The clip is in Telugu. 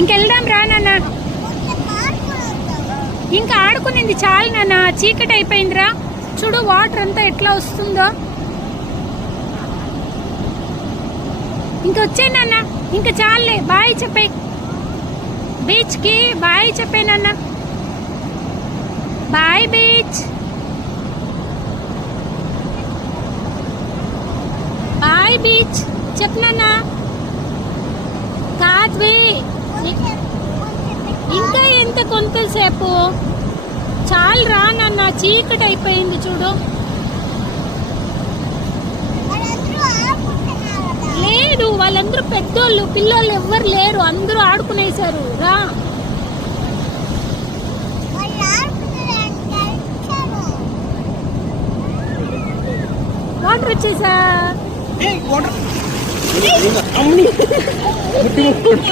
ఇంకెళ్దాం రా నాన్న. ఇంకా ఆడుకునింది చాలు నాన్న, చీకటి అయిపోయిందిరా. చూడు వాటర్ అంతా ఎట్లా వస్తుందో. ఇంకొచ్చే నాన్న, ఇంకా చాలులే. బాయ్ చెప్పే, బీచ్ కి బాయ్ చెప్పే నాన్న. బాయ్ బీచ్, బాయ్ బీచ్ చెప్పు నాన్న. కాద్వి ఇంకా ఎంత కొంతసేపు చాలు రా నాన్న, చీకటి అయిపోయింది చూడు. లేదు, వాళ్ళందరూ పెద్దోళ్ళు, పిల్లోళ్ళు ఎవ్వరు లేరు, అందరూ ఆడుకునేసారు. రా వాటర్ వచ్చేసా.